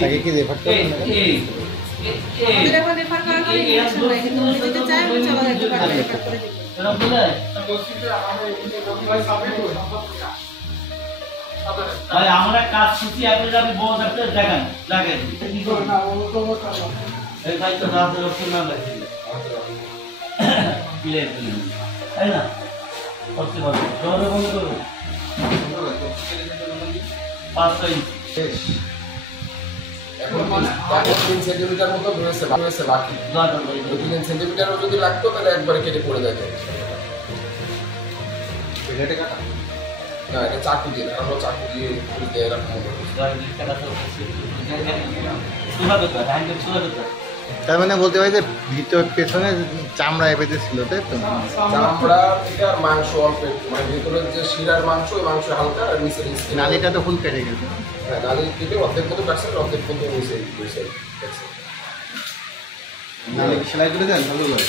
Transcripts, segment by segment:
তাকে কি রেফার করবেন? আমরা কাজ শিখি আপনি আপনি বড় ডাক্তার দেখেন দেখেন এই দায়িত্ব না দিলে শুনলাম তাই না করতে পারবো জোরে বন্ধ করুন 5 ইঞ্চি এখন 3 সেন্টিমিটার মতো রয়েছে বাকি 3 সেন্টিমিটারও যদি লাগতো তাহলে একবারে কেটে পড়ে যেত। এটা কাটা না, এটা চাকু দিয়ে আমরা চাকু দিয়ে খুলতে এরকম তার মানে বলতে পারি যে ভিতর পেছনে চামড়া বেঁধে ছিল, তাই তো? চামড়া থেকে আর মাংস অল্প একটু, মানে ভেতরের যে শিরার মাংস ওই মাংস হালকা আর নিচের নালিটা তো ফুল কেটে গেছে। হ্যাঁ, নালি কেটে অর্ধেক মতো কাটছে, অর্ধেক মতো নিচে নালি সেলাই করে দেন ভালো করে।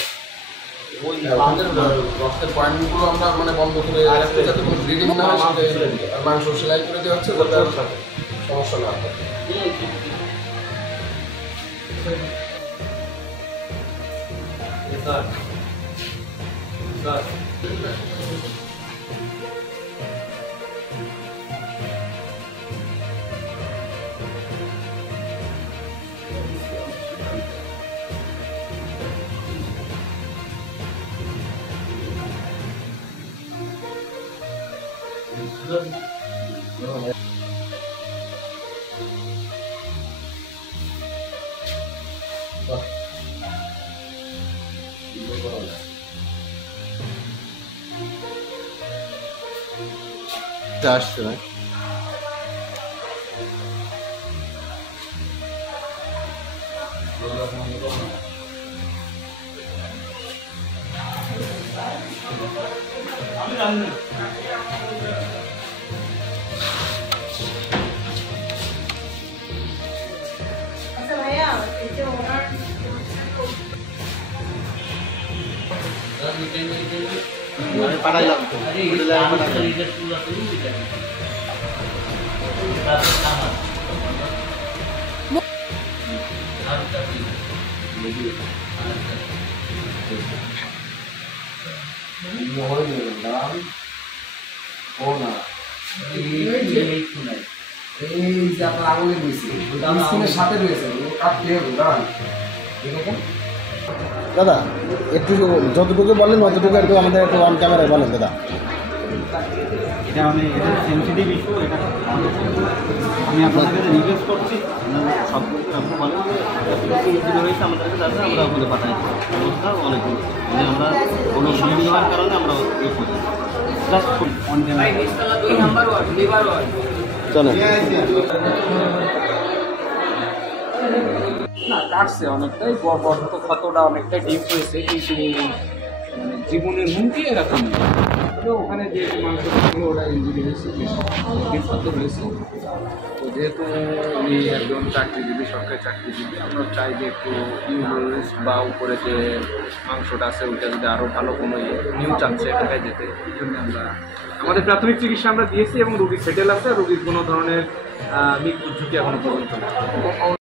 আমাদের রক্তের পয়েন্টগুলো আমরা মানে বন্ধ করে রাখতে যাতে কোনো ব্লিডিং না হয়, আর মাংস সেলাই করে দেওয়া হচ্ছে যাতে সমস্যা না হয়। আসছে না পাঠাইলাম তো দাদা। একটু যতটুকু বলেন অতটুকু একটু আমাদের একটু অন ক্যামেরায় বলেন দাদা। এটা আমি এটা সেন্সিটিভ ইস্যু, এটা আমি আপনাদের কাছে রিকোয়েস্ট করছি সব আপনি বলেন যেগুলো হয়েছে আমাদের কাছে আসলে আমরা ওখানে পাঠাই অবস্থা অনেক আমরা কোনো ভিডিও হওয়ার কারণে আমরা ইয়ে করি জাস্ট অন ক্যামেরা চলেন। না কাটছে অনেকটাই, গর্ত ক্ষতটা অনেকটাই ডিপ হয়েছে, কিন্তু মানে জীবনের হুমকি এরকম নেই। তবে ওখানে যে মাংস ছিল ওটা ইঞ্জুরি হয়েছে, ক্ষত হয়েছে। তো যেহেতু উনি একজন চাকরিজীবী, সরকারি চাকরিজীবী, আমরা চাই যে একটু ইউরোস বা উপরে যে মাংসটা আছে ওইটা যদি আরও ভালো কোনো নিউ চাচ্ছে এটাকায় যেতে, এই জন্য আমরা আমাদের প্রাথমিক চিকিৎসা আমরা দিয়েছি এবং রোগী সেটেল আছে, রোগীর কোনো ধরনের মৃত্যুর ঝুঁকি এখনো পর্যন্ত নেই।